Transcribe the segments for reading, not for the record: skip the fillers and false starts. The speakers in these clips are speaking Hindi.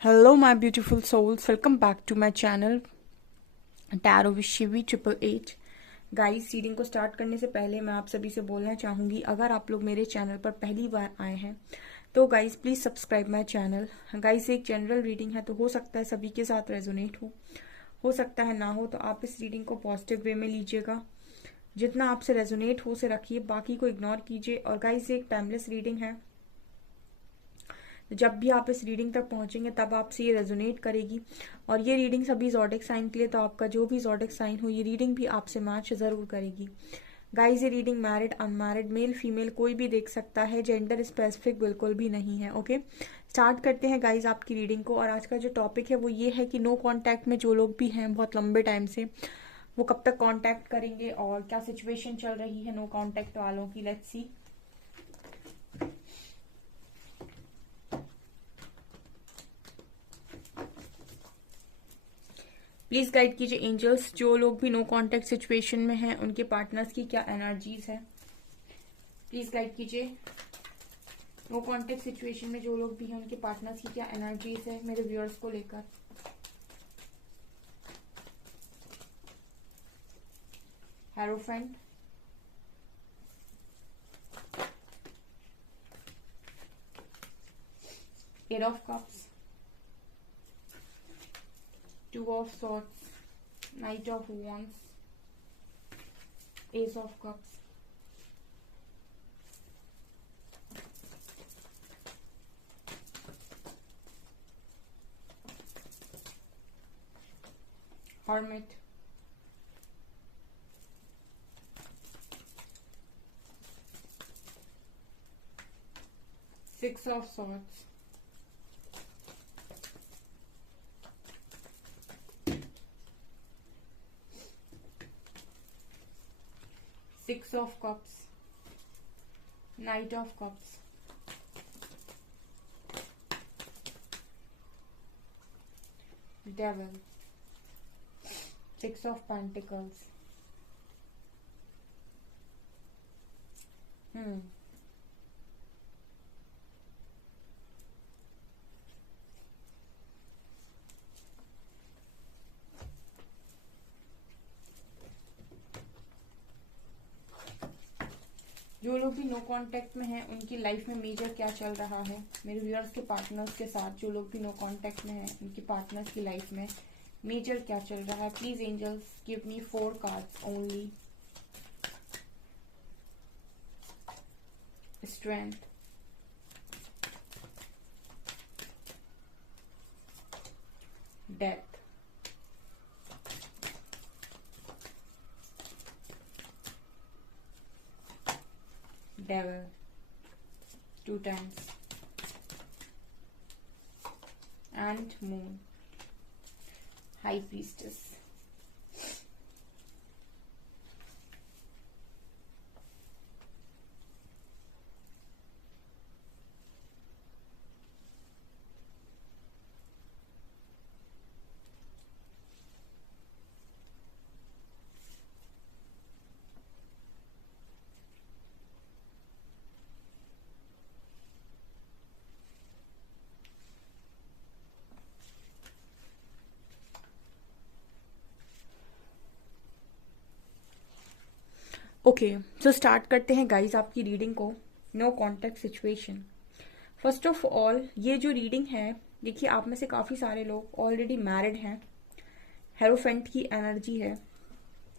Hello, my beautiful souls. Welcome back to my channel Tarot with Shivi 888। Guys, reading को स्टार्ट करने से पहले मैं आप सभी से बोलना चाहूँगी, अगर आप लोग मेरे चैनल पर पहली बार आए हैं तो guys please subscribe my channel. Guys, एक जनरल रीडिंग है तो हो सकता है सभी के साथ रेजोनेट हो सकता है ना हो, तो आप इस रीडिंग को पॉजिटिव वे में लीजिएगा। जितना आपसे रेजोनेट हो उसे रखिए, बाकी को इग्नोर कीजिए। और गाइस, ये एक टाइमलेस रीडिंग है, जब भी आप इस रीडिंग तक पहुंचेंगे तब आपसे ये रेजोनेट करेगी। और ये रीडिंग सभी ज़ोडिक साइन के लिए, तो आपका जो भी ज़ोडिक साइन हो ये रीडिंग भी आपसे मैच ज़रूर करेगी। गाइस, ये reading married unmarried male female कोई भी देख सकता है, जेंडर स्पेसिफिक बिल्कुल भी नहीं है। ओके, स्टार्ट करते हैं गाइस आपकी रीडिंग को। और आज का जो टॉपिक है वो ये है कि नो कॉन्टैक्ट में जो लोग भी हैं बहुत लंबे टाइम से, वो कब तक कॉन्टैक्ट करेंगे और क्या सिचुएशन चल रही है नो कॉन्टैक्ट वालों की। Let's see. प्लीज गाइड कीजिए एंजल्स, जो लोग भी नो कॉन्टैक्ट सिचुएशन में हैं उनके पार्टनर्स की क्या एनर्जीज है। प्लीज गाइड कीजिए नो कॉन्टैक्ट सिचुएशन में जो लोग भी हैं उनके पार्टनर्स की क्या एनर्जीज है मेरे व्यूअर्स को लेकर। Hierophant, eight of cups, two of swords, knight of wands, ace of cups, hermit, six of swords, six of cups, knight of cups, devil, six of pentacles। जो लोग भी नो कांटेक्ट में हैं उनकी लाइफ में मेजर क्या चल रहा है मेरे व्यूअर्स के पार्टनर्स के साथ। जो लोग भी नो कांटेक्ट में हैं उनकी पार्टनर्स की लाइफ में मेजर क्या चल रहा है। Please angels give me 4 cards only. Strength, death, devil 2 times, and moon, high priestess। Okay, तो स्टार्ट करते हैं गाइज आपकी रीडिंग को। No contact situation. First of all, ये जो रीडिंग है, देखिए आप में से काफ़ी सारे लोग ऑलरेडी मैरिड हैं। हेरोफेंट की एनर्जी है,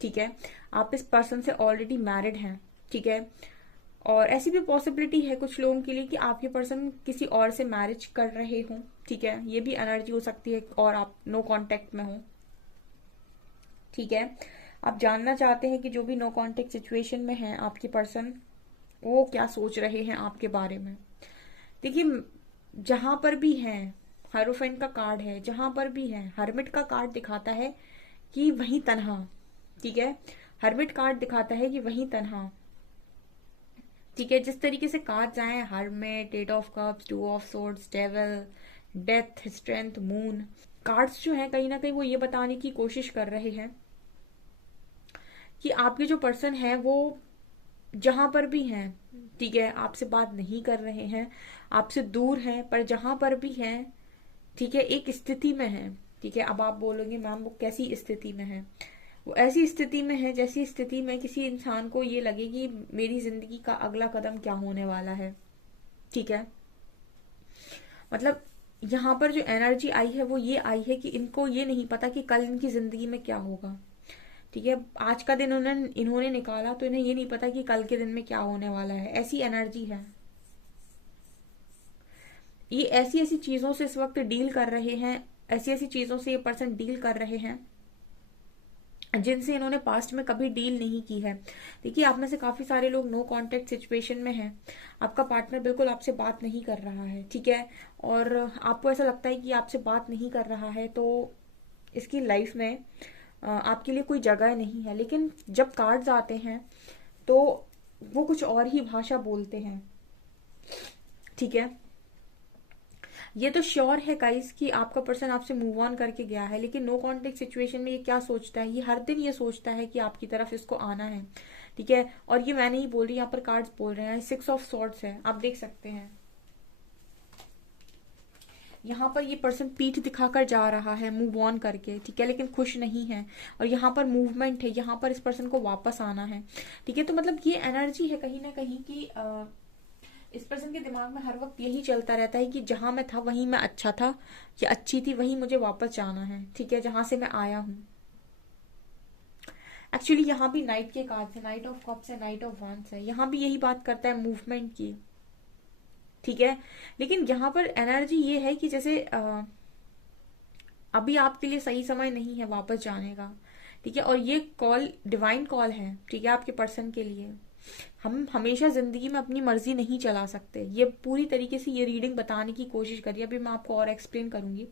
ठीक है। आप इस पर्सन से ऑलरेडी मैरिड हैं, ठीक है। और ऐसी भी पॉसिबिलिटी है कुछ लोगों के लिए कि आपके पर्सन किसी और से मैरिज कर रहे हों, ठीक है। ये भी एनर्जी हो सकती है, और आप नो कॉन्टैक्ट में हो, ठीक है। आप जानना चाहते हैं कि जो भी नो कॉन्टैक्ट सिचुएशन में है आपके पर्सन, वो क्या सोच रहे हैं आपके बारे में। देखिए, जहां पर भी है, हायरोफेंट का कार्ड है, जहां पर भी है, हर्मिट का कार्ड दिखाता है कि वहीं तन्हा, ठीक है। हर्मिट कार्ड दिखाता है कि वहीं तन्हा, ठीक है। जिस तरीके से कार्ड्स आए हैं, hermit, eight of cups, two of swords, devil, death, strength, moon, cards जो हैं कहीं ना कहीं वो ये बताने की कोशिश कर रहे हैं कि आपके जो पर्सन है वो जहां पर भी हैं, ठीक है, आपसे बात नहीं कर रहे हैं, आपसे दूर हैं, पर जहां पर भी हैं ठीक है, एक स्थिति में है। ठीक है, अब आप बोलोगे मैम वो कैसी स्थिति में है? वो ऐसी स्थिति में है जैसी स्थिति में किसी इंसान को ये लगे कि मेरी जिंदगी का अगला कदम क्या होने वाला है। ठीक है, मतलब यहाँ पर जो एनर्जी आई है वो ये आई है कि इनको ये नहीं पता कि कल इनकी जिंदगी में क्या होगा। ठीक है, आज का दिन इन्होंने निकाला तो इन्हें ये नहीं पता कि कल के दिन में क्या होने वाला है। ऐसी एनर्जी है। ये ऐसी ऐसी चीजों से इस वक्त डील कर रहे हैं, ऐसी ऐसी चीजों से ये पर्सन डील कर रहे हैं जिनसे इन्होंने पास्ट में कभी डील नहीं की है। देखिए, आप में से काफी सारे लोग नो कांटेक्ट सिचुएशन में हैं। आपका पार्टनर बिल्कुल आपसे बात नहीं कर रहा है। ठीक है, और आपको ऐसा लगता है कि आपसे बात नहीं कर रहा है तो इसकी लाइफ में आपके लिए कोई जगह नहीं है। लेकिन जब कार्ड्स आते हैं तो वो कुछ और ही भाषा बोलते हैं। ठीक है, ये तो श्योर है गाइस कि आपका पर्सन आपसे मूव ऑन करके गया है, लेकिन नो कांटेक्ट सिचुएशन में ये क्या सोचता है? ये हर दिन ये सोचता है कि आपकी तरफ इसको आना है। ठीक है, और ये मैं नहीं बोल रही, यहाँ पर कार्ड्स बोल रहे हैं। 6 ऑफ सॉर्ड्स है, आप देख सकते हैं। यहाँ पर ये पर्सन पीठ दिखाकर जा रहा है मूव ऑन करके। ठीक है, लेकिन खुश नहीं है। और यहाँ पर मूवमेंट है, यहाँ पर इस पर्सन को वापस आना है। ठीक है, तो मतलब ये एनर्जी है कहीं ना कहीं की इस पर्सन के दिमाग में हर वक्त यही चलता रहता है कि जहां मैं था वहीं मैं अच्छा था या अच्छी थी, वहीं मुझे वापस जाना है। ठीक है, जहां से मैं आया हूं। एक्चुअली यहाँ भी नाइट के कार्ड्स है, नाइट ऑफ कप्स है, नाइट ऑफ वांड्स है। यहाँ भी यही बात करता है मूवमेंट की। ठीक है, लेकिन यहाँ पर एनर्जी ये है कि जैसे अभी आपके लिए सही समय नहीं है वापस जाने का। ठीक है, और ये कॉल डिवाइन कॉल है। ठीक है, आपके पर्सन के लिए हम हमेशा जिंदगी में अपनी मर्जी नहीं चला सकते। ये पूरी तरीके से ये रीडिंग बताने की कोशिश करिए, अभी मैं आपको और एक्सप्लेन करूंगी।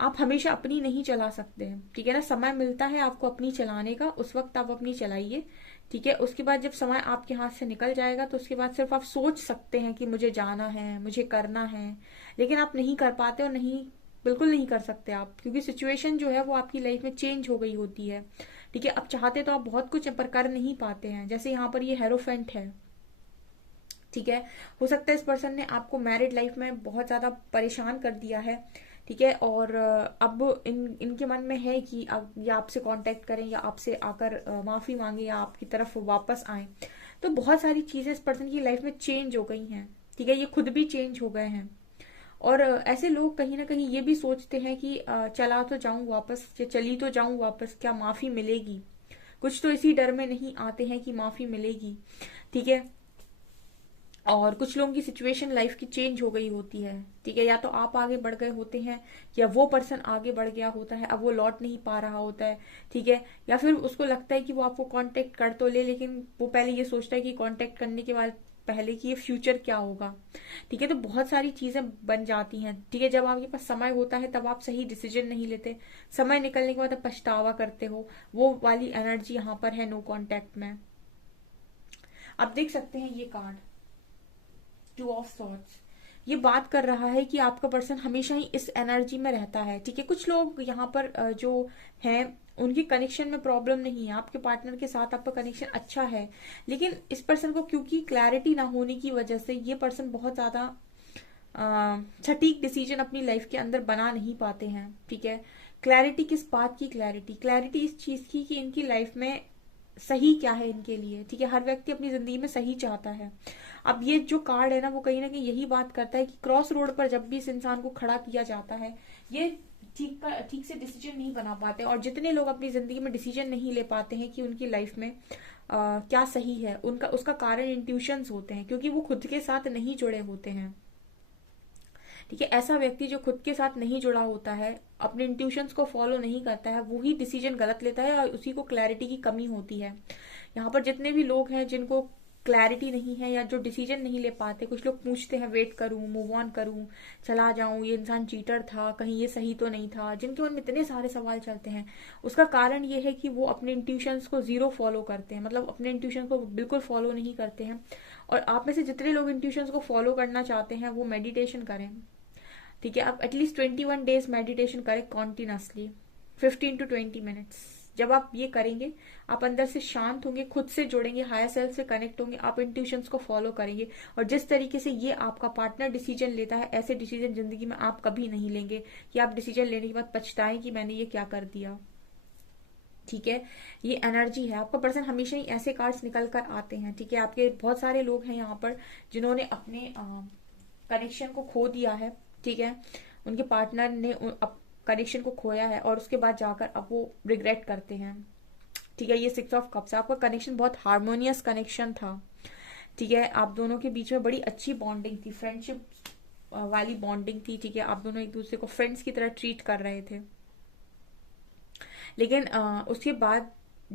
आप हमेशा अपनी नहीं चला सकते हैं। ठीक है ना, समय मिलता है आपको अपनी चलाने का, उस वक्त आप अपनी चलाइए। ठीक है, उसके बाद जब समय आपके हाथ से निकल जाएगा तो उसके बाद सिर्फ आप सोच सकते हैं कि मुझे जाना है, मुझे करना है, लेकिन आप नहीं कर पाते। और नहीं, बिल्कुल नहीं कर सकते आप, क्योंकि सिचुएशन जो है वो आपकी लाइफ में चेंज हो गई होती है। ठीक है, अब चाहते तो आप बहुत कुछ पर कर नहीं पाते हैं। जैसे यहाँ पर ये हेरोफेंट है। ठीक है, हो सकता है इस पर्सन ने आपको मैरिड लाइफ में बहुत ज्यादा परेशान कर दिया है। ठीक है, और अब इनके मन में है कि अब या आपसे कांटेक्ट करें या आपसे आकर माफी मांगे या आपकी तरफ वापस आए। तो बहुत सारी चीजें इस पर्सन की लाइफ में चेंज हो गई हैं। ठीक है, ये खुद भी चेंज हो गए हैं। और ऐसे लोग कहीं ना कहीं ये भी सोचते हैं कि चला तो जाऊं वापस या चली तो जाऊं वापस, क्या माफी मिलेगी? कुछ तो इसी डर में नहीं आते हैं कि माफी मिलेगी। ठीक है, और कुछ लोगों की सिचुएशन लाइफ की चेंज हो गई होती है। ठीक है, या तो आप आगे बढ़ गए होते हैं या वो पर्सन आगे बढ़ गया होता है, अब वो लौट नहीं पा रहा होता है। ठीक है, या फिर उसको लगता है कि वो आपको कांटेक्ट कर तो ले, लेकिन वो पहले ये सोचता है कि कांटेक्ट करने के बाद पहले कि ये फ्यूचर क्या होगा। ठीक है, तो बहुत सारी चीजें बन जाती हैं। ठीक है, जब आपके पास समय होता है तब आप सही डिसीजन नहीं लेते, समय निकलने के बाद आप पछतावा करते हो। वो वाली एनर्जी यहाँ पर है नो कांटेक्ट में। आप देख सकते हैं ये कार्ड 2 ऑफ सॉर्ड्स, ये बात कर रहा है कि आपका पर्सन हमेशा ही इस एनर्जी में रहता है। ठीक है, कुछ लोग यहाँ पर जो हैं उनकी कनेक्शन में प्रॉब्लम नहीं है, आपके पार्टनर के साथ आपका कनेक्शन अच्छा है, लेकिन इस पर्सन को क्योंकि क्लैरिटी ना होने की वजह से ये पर्सन बहुत ज्यादा सटीक डिसीजन अपनी लाइफ के अंदर बना नहीं पाते हैं। ठीक है, क्लैरिटी किस बात की? क्लैरिटी इस चीज की कि इनकी लाइफ में सही क्या है इनके लिए। ठीक है, हर व्यक्ति अपनी जिंदगी में सही चाहता है। अब ये जो कार्ड है ना वो कहीं ना कहीं यही बात करता है कि क्रॉस रोड पर जब भी इस इंसान को खड़ा किया जाता है ये ठीक से डिसीजन नहीं बना पाते। और जितने लोग अपनी जिंदगी में डिसीजन नहीं ले पाते हैं कि उनकी लाइफ में क्या सही है, उनका उसका कारण इंट्यूशंस होते हैं, क्योंकि वो खुद के साथ नहीं जुड़े होते हैं। ठीक है, ऐसा व्यक्ति जो खुद के साथ नहीं जुड़ा होता है, अपने इंट्यूशंस को फॉलो नहीं करता है, वो ही डिसीजन गलत लेता है और उसी को क्लैरिटी की कमी होती है। यहाँ पर जितने भी लोग हैं जिनको क्लैरिटी नहीं है या जो डिसीजन नहीं ले पाते, कुछ लोग पूछते हैं वेट करूं, मूव ऑन करूं, चला जाऊं, ये इंसान चीटर था, कहीं ये सही तो नहीं था, जिनके मन में इतने सारे सवाल चलते हैं, उसका कारण ये है कि वो अपने इंट्यूशंस को जीरो फॉलो करते हैं, मतलब अपने इंट्यूशन को बिल्कुल फॉलो नहीं करते हैं। और आप में से जितने लोग इंट्यूशंस को फॉलो करना चाहते हैं वो मेडिटेशन करें। ठीक है, आप एटलीस्ट 21 डेज मेडिटेशन करें कॉन्टिन्यूसली, 15 to 20 मिनट्स। जब आप ये करेंगे, आप अंदर से शांत होंगे, खुद से जुड़ेंगे, हायर सेल्फ से कनेक्ट होंगे, आप इंट्यूशंस को फॉलो करेंगे, और जिस तरीके से ये आपका पार्टनर डिसीजन लेता है, ऐसे डिसीजन जिंदगी में आप कभी नहीं लेंगे कि आप डिसीजन लेने के बाद पछताएं कि मैंने ये क्या कर दिया। ठीक है, ये एनर्जी है, आपका पर्सन हमेशा ही ऐसे कार्ड्स निकल कर आते हैं। ठीक है, आपके बहुत सारे लोग हैं यहाँ पर जिन्होंने अपने कनेक्शन को खो दिया है। ठीक है, उनके पार्टनर ने कनेक्शन को खोया है और उसके बाद जाकर अब वो रिग्रेट करते हैं। ठीक है, ये 6 ऑफ कप्स है, आपका कनेक्शन बहुत हार्मोनियस कनेक्शन था। ठीक है, आप दोनों के बीच में बड़ी अच्छी बॉन्डिंग थी, फ्रेंडशिप वाली बॉन्डिंग थी। ठीक है, आप दोनों एक दूसरे को फ्रेंड्स की तरह ट्रीट कर रहे थे। लेकिन उसके बाद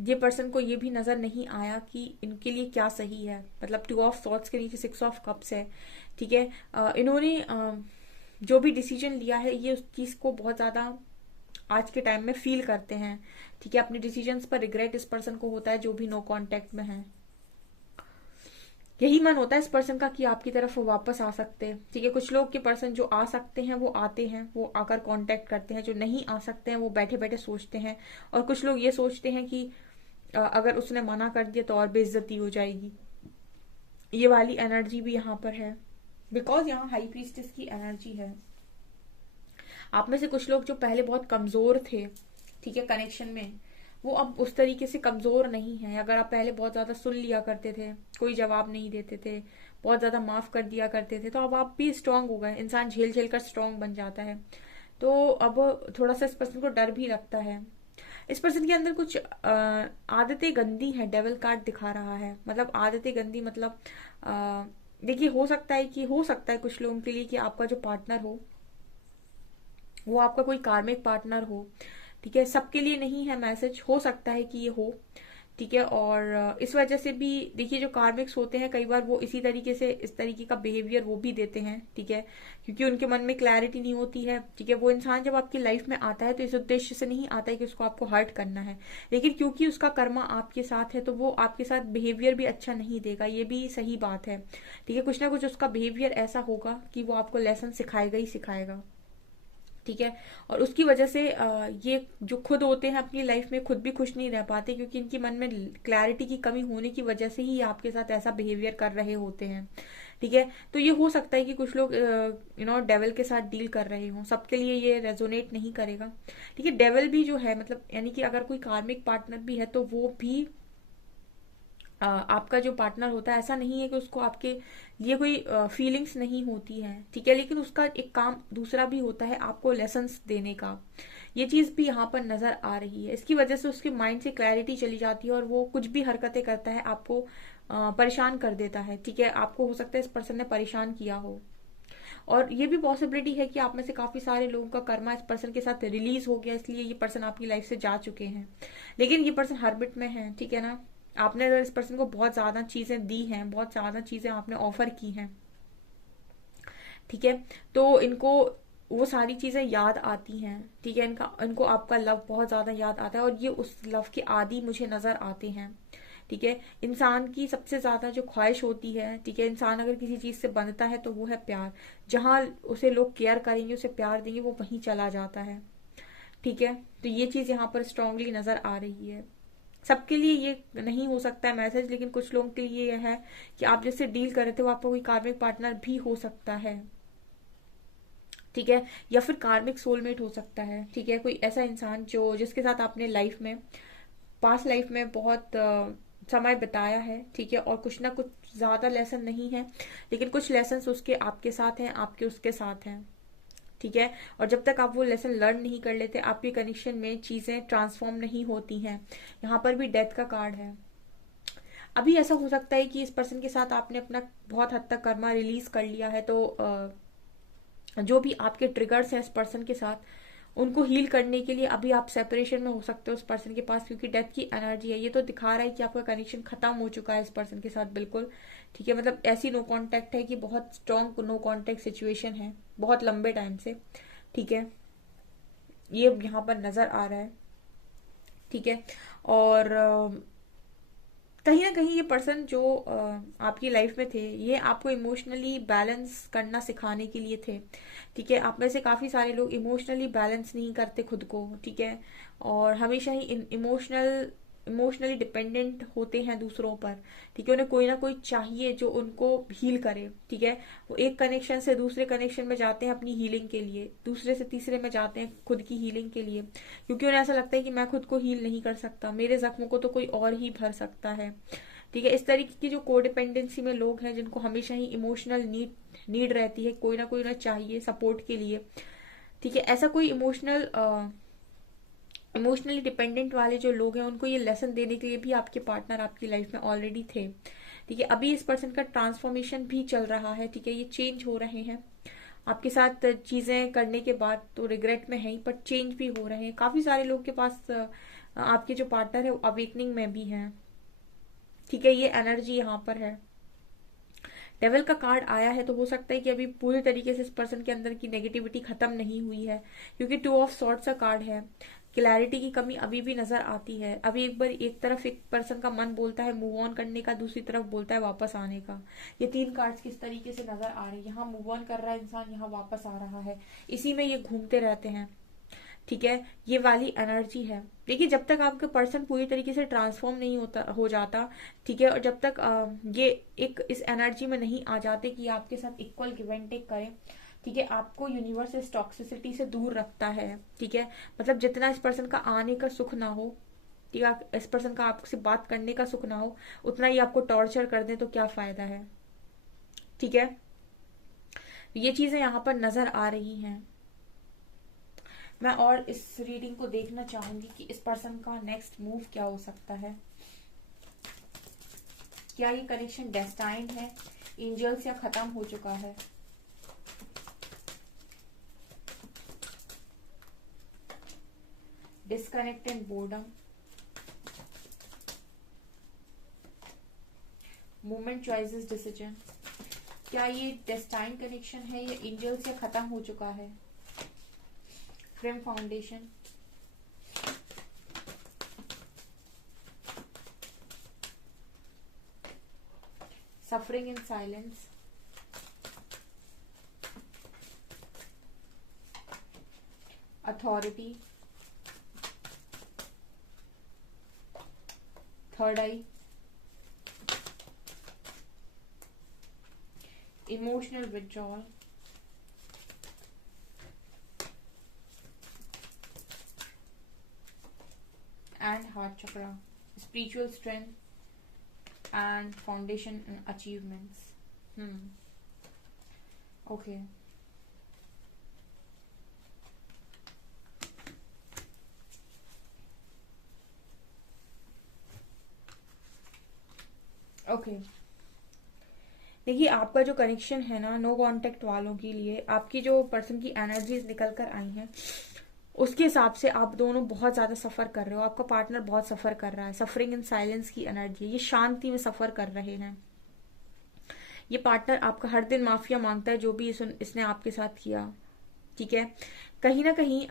ये पर्सन को ये भी नजर नहीं आया कि इनके लिए क्या सही है। मतलब 2 ऑफ सॉर्ट्स के नीचे 6 ऑफ कप्स है। ठीक है, इन्होंने जो भी डिसीजन लिया है ये उस चीज को बहुत ज्यादा आज के टाइम में फील करते हैं। ठीक है, अपने डिसीजंस पर रिग्रेट इस पर्सन को होता है जो भी नो कांटेक्ट में है। यही मन होता है इस पर्सन का कि आपकी तरफ वो वापस आ सकते हैं। ठीक है, कुछ लोग के पर्सन जो आ सकते हैं वो आते हैं, वो आकर कांटेक्ट करते हैं, जो नहीं आ सकते हैं वो बैठे बैठे सोचते हैं। और कुछ लोग ये सोचते हैं कि अगर उसने मना कर दिया तो और बेइज्जती हो जाएगी। ये वाली एनर्जी भी यहाँ पर है, बिकॉज यहाँ हाई प्रीस्टेस की एनर्जी है। आप में से कुछ लोग जो पहले बहुत कमजोर थे, ठीक है, कनेक्शन में, वो अब उस तरीके से कमजोर नहीं है। अगर आप पहले बहुत ज्यादा सुन लिया करते थे, कोई जवाब नहीं देते थे, बहुत ज्यादा माफ कर दिया करते थे, तो अब आप भी स्ट्रांग हो गए। इंसान झेल झेल कर स्ट्रांग बन जाता है। तो अब थोड़ा सा इस पर्सन को डर भी लगता है। इस पर्सन के अंदर कुछ आदतें गंदी हैं, डेविल कार्ड दिखा रहा है। मतलब आदतें गंदी, मतलब देखिए, हो सकता है कुछ लोगों के लिए कि आपका जो पार्टनर हो वो आपका कोई कार्मिक पार्टनर हो। ठीक है, सबके लिए नहीं है मैसेज, हो सकता है कि ये हो। ठीक है, और इस वजह से भी देखिए, जो कार्मिक्स होते हैं कई बार वो इसी तरीके से, इस तरीके का बिहेवियर वो भी देते हैं। ठीक है, क्योंकि उनके मन में क्लैरिटी नहीं होती है। ठीक है, वो इंसान जब आपकी लाइफ में आता है तो इस उद्देश्य से नहीं आता है कि उसको आपको हर्ट करना है, लेकिन क्योंकि उसका कर्मा आपके साथ है तो वो आपके साथ बिहेवियर भी अच्छा नहीं देगा। ये भी सही बात है। ठीक है, कुछ ना कुछ उसका बिहेवियर ऐसा होगा कि वो आपको लेसन सिखाएगा ही सिखाएगा। ठीक है, और उसकी वजह से ये जो खुद होते हैं अपनी लाइफ में खुद भी खुश नहीं रह पाते, क्योंकि इनकी मन में क्लैरिटी की कमी होने की वजह से ही आपके साथ ऐसा बिहेवियर कर रहे होते हैं। ठीक है, तो ये हो सकता है कि कुछ लोग डेविल के साथ डील कर रहे हों। सबके लिए ये रेजोनेट नहीं करेगा। ठीक है, डेविल भी जो है, मतलब यानी कि अगर कोई कार्मिक पार्टनर भी है तो वो भी आपका जो पार्टनर होता है, ऐसा नहीं है कि उसको आपके लिए कोई फीलिंग्स नहीं होती है। ठीक है, लेकिन उसका एक काम दूसरा भी होता है, आपको लेसन्स देने का। ये चीज भी यहाँ पर नजर आ रही है। इसकी वजह से उसके माइंड से क्लैरिटी चली जाती है और वो कुछ भी हरकतें करता है आपको परेशान कर देता है। ठीक है, आपको हो सकता है इस पर्सन ने परेशान किया हो। और ये भी पॉसिबिलिटी है कि आप में से काफी सारे लोगों का कर्मा इस पर्सन के साथ रिलीज हो गया, इसलिए ये पर्सन आपकी लाइफ से जा चुके हैं। लेकिन ये पर्सन हर्बिट में है। ठीक है ना, आपने अगर इस पर्सन को बहुत ज्यादा चीजें दी हैं, बहुत ज्यादा चीजें आपने ऑफर की हैं, ठीक है, तो इनको वो सारी चीजें याद आती हैं। ठीक है, इनको आपका लव बहुत ज्यादा याद आता है और ये उस लव के आदी मुझे नजर आते हैं। ठीक है, इंसान की सबसे ज्यादा जो ख्वाहिश होती है, ठीक है, इंसान अगर किसी चीज से बंधता है तो वो है प्यार। जहां उसे लोग केयर करेंगे, उसे प्यार देंगे, वो वहीं चला जाता है। ठीक है, तो ये चीज यहाँ पर स्ट्रांगली नजर आ रही है। सबके लिए ये नहीं हो सकता है मैसेज, लेकिन कुछ लोगों के लिए यह है कि आप जिससे डील कर रहे थे वो आपका कोई कार्मिक पार्टनर भी हो सकता है। ठीक है, या फिर कार्मिक सोलमेट हो सकता है। ठीक है, कोई ऐसा इंसान जो जिसके साथ आपने लाइफ में, पास्ट लाइफ में बहुत समय बिताया है। ठीक है, और कुछ ना कुछ ज्यादा लेसन नहीं है, लेकिन कुछ लेसन उसके आपके साथ हैं, आपके उसके साथ हैं। ठीक है, और जब तक आप वो लेसन लर्न नहीं कर लेते, आपके कनेक्शन में चीजें ट्रांसफॉर्म नहीं होती हैं। यहाँ पर भी डेथ का कार्ड है। अभी ऐसा हो सकता है कि इस पर्सन के साथ आपने अपना बहुत हद तक कर्मा रिलीज कर लिया है, तो जो भी आपके ट्रिगर्स हैं इस पर्सन के साथ, उनको हील करने के लिए अभी आप सेपरेशन में हो सकते हो उस पर्सन के पास, क्योंकि डेथ की एनर्जी है। ये तो दिखा रहा है कि आपका कनेक्शन खत्म हो चुका है इस पर्सन के साथ, बिल्कुल। ठीक है, मतलब ऐसी नो कांटेक्ट है कि बहुत स्ट्रॉन्ग नो कांटेक्ट सिचुएशन है, बहुत लंबे टाइम से। ठीक है, ये यहाँ पर नजर आ रहा है। ठीक है, और कहीं ना कहीं ये पर्सन जो आपकी लाइफ में थे, ये आपको इमोशनली बैलेंस करना सिखाने के लिए थे। ठीक है, आप में से काफी सारे लोग इमोशनली बैलेंस नहीं करते खुद को। ठीक है, और हमेशा ही इमोशनली डिपेंडेंट होते हैं दूसरों पर। ठीक है, उन्हें कोई ना कोई चाहिए जो उनको हील करे। ठीक है, वो एक कनेक्शन से दूसरे कनेक्शन में जाते हैं अपनी हीलिंग के लिए, दूसरे से तीसरे में जाते हैं खुद की हीलिंग के लिए, क्योंकि उन्हें ऐसा लगता है कि मैं खुद को हील नहीं कर सकता, मेरे जख्मों को तो कोई और ही भर सकता है। ठीक है, इस तरीके की जो कोडिपेंडेंसी में लोग हैं, जिनको हमेशा ही इमोशनल नीड रहती है, कोई ना कोई ना चाहिए सपोर्ट के लिए। ठीक है, ऐसा कोई इमोशनली डिपेंडेंट वाले जो लोग हैं, उनको ये लेसन देने के लिए भी आपके पार्टनर आपकी लाइफ में ऑलरेडी थे। ठीक है, अभी इस पर्सन का ट्रांसफॉर्मेशन भी चल रहा है। ठीक है, ये चेंज हो रहे हैं आपके साथ चीजें करने के बाद, तो रिग्रेट में है ही, बट चेंज भी हो रहे हैं। काफी सारे लोग के पास आपके जो पार्टनर है वो अवेकनिंग में भी हैं। ठीक है, ये एनर्जी यहाँ पर है। डेविल का कार्ड आया है, तो हो सकता है कि अभी पूरी तरीके से इस पर्सन के अंदर की नेगेटिविटी खत्म नहीं हुई है, क्योंकि 2 ऑफ सॉर्ड्स का कार्ड है। क्लैरिटी की कमी अभी भी नजर आती है। अभी एक बार एक तरफ एक पर्सन का मन बोलता है मूव ऑन करने का, दूसरी तरफ बोलता है वापस आने का। ये 3 कार्ड्स किस तरीके से नजर आ रही है, यहाँ मूव ऑन कर रहा है इंसान, यहाँ वापस आ रहा है, इसी में ये घूमते रहते हैं। ठीक है, ये वाली एनर्जी है। देखिए, जब तक आपका पर्सन पूरी तरीके से ट्रांसफॉर्म नहीं हो जाता, ठीक है, और जब तक ये एक इस एनर्जी में नहीं आ जाते कि आपके साथ इक्वल गिव एंड टेक करें, ठीक है, आपको यूनिवर्स इस टॉक्सिसिटी से दूर रखता है। ठीक है, मतलब जितना इस पर्सन का आने का सुख ना हो, ठीक है, इस पर्सन का आपसे बात करने का सुख ना हो, उतना ही आपको टॉर्चर कर दे तो क्या फायदा है। ठीक है, ये चीजें यहाँ पर नजर आ रही हैं। मैं और इस रीडिंग को देखना चाहूंगी कि इस पर्सन का नेक्स्ट मूव क्या हो सकता है। क्या ये कनेक्शन डेस्टाइन्ड है, एंजल्स, या खत्म हो चुका है। Disconnect and boredom, movement, choices, decision. क्या ये डेस्टाइन्ड कनेक्शन है, या एंजल्स, या खत्म हो चुका है। Frame foundation, suffering in silence, authority, third I, emotional withdrawal, and heart chakra, spiritual strength and foundation and achievements. Okay. Okay. देखिए, आपका जो कनेक्शन है ना, नो कांटेक्ट वालों के लिए आपकी जो पर्सन की एनर्जीज निकल कर आई हैं, उसके हिसाब से आप दोनों बहुत ज्यादा सफर कर रहे हो। आपका पार्टनर बहुत सफर कर रहा है। सफरिंग इन साइलेंस की एनर्जी, ये शांति में सफर कर रहे हैं। ये पार्टनर आपका हर दिन माफिया मांगता है जो भी इसने आपके साथ किया। ठीक है, कहीं ना कहीं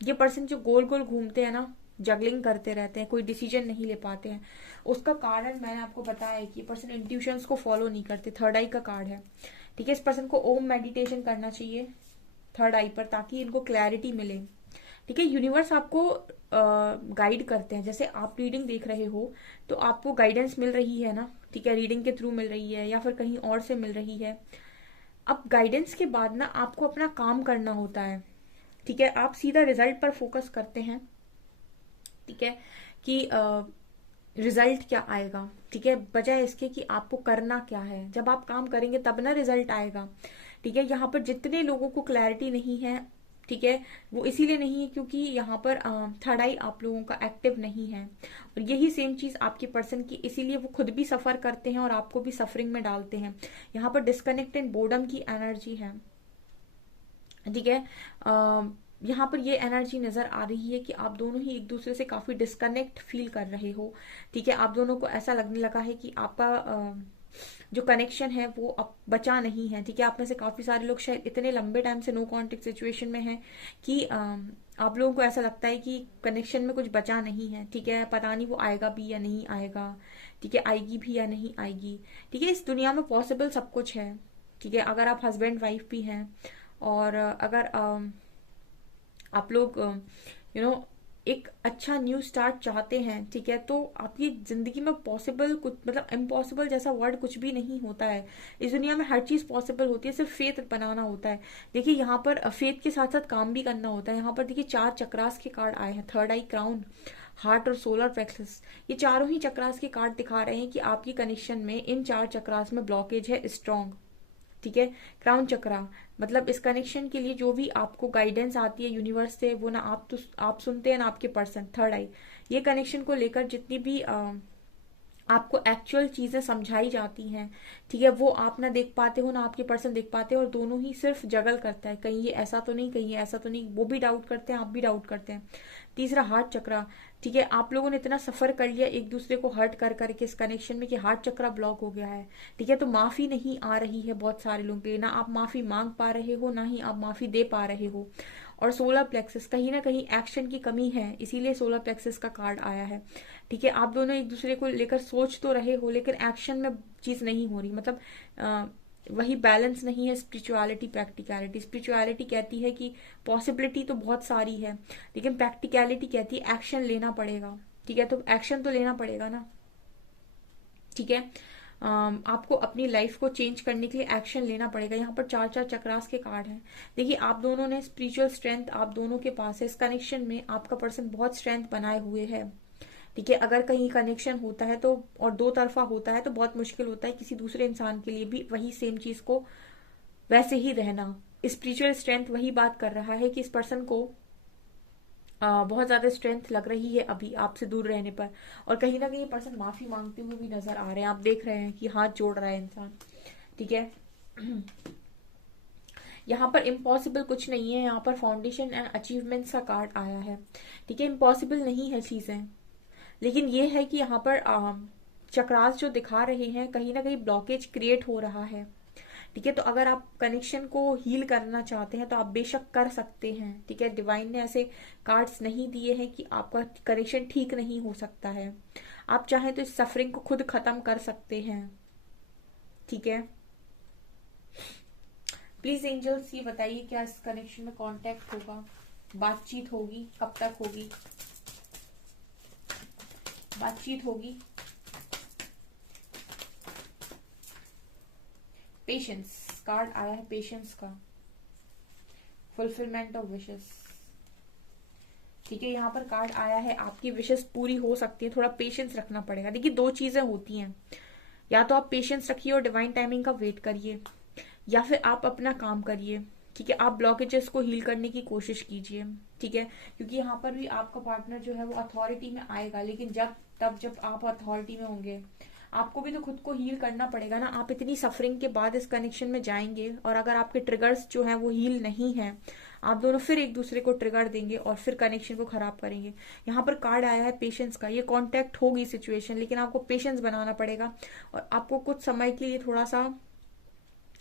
ये पर्सन जो गोल गोल घूमते हैं ना, जगलिंग करते रहते हैं, कोई डिसीजन नहीं ले पाते हैं, उसका कारण मैंने आपको बताया है कि ये पर्सन इंट्यूशंस को फॉलो नहीं करते। थर्ड आई का कार्ड है। ठीक है, इस पर्सन को ओम मेडिटेशन करना चाहिए थर्ड आई पर, ताकि इनको क्लैरिटी मिले। ठीक है, यूनिवर्स आपको गाइड करते हैं। जैसे आप रीडिंग देख रहे हो तो आपको गाइडेंस मिल रही है ना, ठीक है, रीडिंग के थ्रू मिल रही है या फिर कहीं और से मिल रही है। अब गाइडेंस के बाद ना आपको अपना काम करना होता है। ठीक है, आप सीधा रिजल्ट पर फोकस करते हैं। ठीक है, कि रिजल्ट क्या आएगा। ठीक है, बजाय इसके कि आपको करना क्या है। जब आप काम करेंगे तब ना रिजल्ट आएगा। ठीक है, यहाँ पर जितने लोगों को क्लैरिटी नहीं है, ठीक है, वो इसीलिए नहीं है क्योंकि यहाँ पर थर्ड आई आप लोगों का एक्टिव नहीं है। और यही सेम चीज आपके पर्सन की, इसीलिए वो खुद भी सफर करते हैं और आपको भी सफरिंग में डालते हैं। यहाँ पर डिस्कनेक्ट एंड बोर्डम की एनर्जी है। ठीक है, यहाँ पर ये एनर्जी नजर आ रही है कि आप दोनों ही एक दूसरे से काफी डिस्कनेक्ट फील कर रहे हो। ठीक है, आप दोनों को ऐसा लगने लगा है कि आपका जो कनेक्शन है वो अब बचा नहीं है। ठीक है, आप में से काफी सारे लोग शायद इतने लंबे टाइम से नो कांटेक्ट सिचुएशन में हैं कि आप लोगों को ऐसा लगता है कि कनेक्शन में कुछ बचा नहीं है। ठीक है, पता नहीं वो आएगा भी या नहीं आएगा। ठीक है, आएगी भी या नहीं आएगी। ठीक है, इस दुनिया में पॉसिबल सब कुछ है। ठीक है, अगर आप हस्बैंड वाइफ भी हैं और अगर आप लोग नो एक अच्छा न्यू स्टार्ट चाहते हैं, ठीक है, तो आपकी जिंदगी में पॉसिबल कुछ, मतलब इम्पॉसिबल जैसा वर्ड कुछ भी नहीं होता है। इस दुनिया में हर चीज पॉसिबल होती है, सिर्फ फेथ बनाना होता है। देखिए यहाँ पर फेथ के साथ साथ काम भी करना होता है। यहाँ पर देखिए 4 चक्रास के कार्ड आए हैं, थर्ड आई, क्राउन, हार्ट और सोलर प्लेक्सस। ये चारों ही चक्रास के कार्ड दिखा रहे हैं कि आपकी कनेक्शन में इन 4 चक्रास में ब्लॉकेज है स्ट्रॉन्ग। ठीक है, क्राउन चक्रा मतलब इस कनेक्शन के लिए जो भी आपको गाइडेंस आती है यूनिवर्स से, वो ना आप सुनते हैं ना आपके पर्सन। थर्ड आई, ये कनेक्शन को लेकर जितनी भी आपको एक्चुअल चीजें समझाई जाती हैं, ठीक है, वो आप ना देख पाते हो ना आपके पर्सन देख पाते हो, और दोनों ही सिर्फ जगल करता है, कहीं ये ऐसा तो नहीं, कहीं ये ऐसा तो नहीं, वो भी डाउट करते हैं, आप भी डाउट करते हैं। तीसरा हार्ट चक्रा, ठीक है, आप लोगों ने इतना सफर कर लिया एक दूसरे को हर्ट कर करके इस कनेक्शन में कि हार्ट चक्रा ब्लॉक हो गया है। ठीक है, तो माफी नहीं आ रही है बहुत सारे लोगों के, ना आप माफी मांग पा रहे हो, ना ही आप माफी दे पा रहे हो। और सोलर प्लेक्सस, कहीं ना कहीं एक्शन की कमी है, इसीलिए सोलर प्लेक्सस का कार्ड आया है। ठीक है, आप दोनों एक दूसरे को लेकर सोच तो रहे हो, लेकिन एक्शन में चीज नहीं हो रही, मतलब वही बैलेंस नहीं है। स्पिरिचुअलिटी प्रैक्टिकलिटी, स्पिरिचुअलिटी कहती है कि पॉसिबिलिटी तो बहुत सारी है, लेकिन प्रैक्टिकलिटी कहती है एक्शन लेना पड़ेगा। ठीक है, तो एक्शन तो लेना पड़ेगा ना। ठीक है, आपको अपनी लाइफ को चेंज करने के लिए एक्शन लेना पड़ेगा। यहाँ पर 4 4 चक्रास के कार्ड हैं। देखिए आप दोनों ने स्पिरिचुअल स्ट्रेंथ आप दोनों के पास है, इस कनेक्शन में आपका पर्सन बहुत स्ट्रेंथ बनाए हुए है। ठीक है, अगर कहीं कनेक्शन होता है तो, और दो तरफा होता है तो बहुत मुश्किल होता है किसी दूसरे इंसान के लिए भी वही सेम चीज को वैसे ही रहना। स्पिरिचुअल स्ट्रेंथ वही बात कर रहा है कि इस पर्सन को बहुत ज्यादा स्ट्रेंथ लग रही है अभी आपसे दूर रहने पर, और कहीं ना कहीं पर्सन माफी मांगते हुए भी नजर आ रहे हैं। आप देख रहे हैं कि हाथ जोड़ रहा है इंसान। ठीक है, यहाँ पर इम्पॉसिबल कुछ नहीं है, यहाँ पर फाउंडेशन एंड अचीवमेंट्स का कार्ड आया है। ठीक है, इम्पॉसिबल नहीं है चीजें, लेकिन ये है कि यहाँ पर चक्रास जो दिखा रहे हैं कहीं ना कहीं ब्लॉकेज क्रिएट हो रहा है। ठीक है, तो अगर आप कनेक्शन को हील करना चाहते हैं तो आप बेशक कर सकते हैं। ठीक है, डिवाइन ने ऐसे कार्ड्स नहीं दिए हैं कि आपका कनेक्शन ठीक नहीं हो सकता है। आप चाहें तो इस सफरिंग को खुद खत्म कर सकते हैं। ठीक है, प्लीज एंजल्स ये बताइए क्या इस कनेक्शन में कांटेक्ट होगा, बातचीत होगी, कब तक होगी बातचीत होगी। पेशेंस कार्ड आया है, पेशेंस का, फुलफिलमेंट ऑफ विशेस। ठीक है, यहाँ पर कार्ड आया है आपकी विशेस पूरी हो सकती है, थोड़ा पेशेंस रखना पड़ेगा। देखिए दो चीजें होती हैं, या तो आप पेशेंस रखिए और डिवाइन टाइमिंग का वेट करिए, या फिर आप अपना काम करिए। ठीक है, आप ब्लॉकेजेस को हील करने की कोशिश कीजिए। ठीक है, क्योंकि यहाँ पर भी आपका पार्टनर जो है वो अथॉरिटी में आएगा, लेकिन जब आप अथॉरिटी में होंगे आपको भी तो खुद को हील करना पड़ेगा ना। आप इतनी सफरिंग के बाद इस कनेक्शन में जाएंगे, और अगर आपके ट्रिगर्स जो हैं वो हील नहीं है, आप दोनों फिर एक दूसरे को ट्रिगर देंगे और फिर कनेक्शन को खराब करेंगे। यहाँ पर कार्ड आया है पेशेंस का, ये कांटेक्ट होगी सिचुएशन, लेकिन आपको पेशेंस बनाना पड़ेगा, और आपको कुछ समय के लिए थोड़ा सा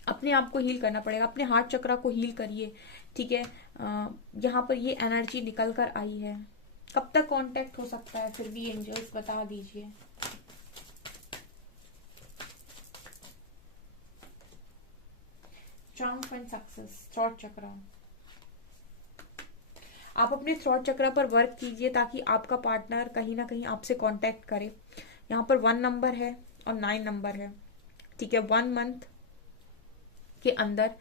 अपने आप को हील करना पड़ेगा। अपने हार्ट चक्रा को हील करिए। ठीक है, यहाँ पर ये एनर्जी निकल कर आई है। कब तक कांटेक्ट हो सकता है फिर भी एंजल्स बता दीजिए। ट्रायम्फ एंड सक्सेस, थ्रॉट चक्रा। आप अपने थ्रॉट चक्रा पर वर्क कीजिए ताकि आपका पार्टनर कहीं ना कहीं आपसे कांटेक्ट करे। यहाँ पर 1 नंबर है और 9 नंबर है। ठीक है, 1 मंथ के अंदर।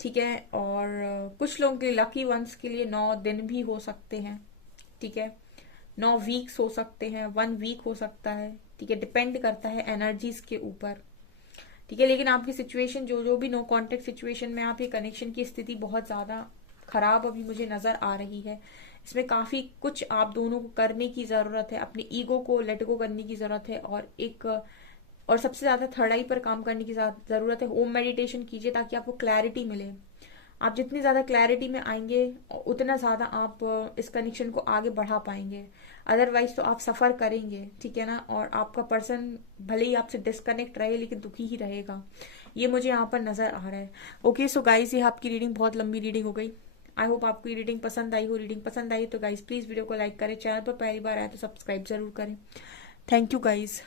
ठीक है, और कुछ लोगों के लिए, लकी वंस के लिए 9 दिन भी हो सकते हैं। ठीक है, 9 वीक्स हो सकते हैं, 1 वीक हो सकता है। ठीक है, डिपेंड करता है एनर्जीज के ऊपर। ठीक है, लेकिन आपकी सिचुएशन जो भी नो कांटेक्ट सिचुएशन में आप, ये कनेक्शन की स्थिति बहुत ज्यादा खराब अभी मुझे नजर आ रही है। इसमें काफी कुछ आप दोनों को करने की जरूरत है, अपने ईगो को लेट गो करने की जरूरत है, और सबसे ज्यादा थर्ड आई पर काम करने की जरूरत है। ओम मेडिटेशन कीजिए ताकि आपको क्लैरिटी मिले। आप जितनी ज्यादा क्लैरिटी में आएंगे उतना ज्यादा आप इस कनेक्शन को आगे बढ़ा पाएंगे, अदरवाइज तो आप सफर करेंगे। ठीक है ना, और आपका पर्सन भले ही आपसे डिस्कनेक्ट रहे लेकिन दुखी ही रहेगा, ये मुझे यहाँ पर नजर आ रहा है। ओके सो गाइज, ये आपकी रीडिंग बहुत लंबी रीडिंग हो गई। आई होप आपको ये रीडिंग पसंद आई हो। रीडिंग पसंद आई तो गाइज प्लीज वीडियो को लाइक करें, चैनल पर पहली बार आए तो सब्सक्राइब जरूर करें। Thank you guys.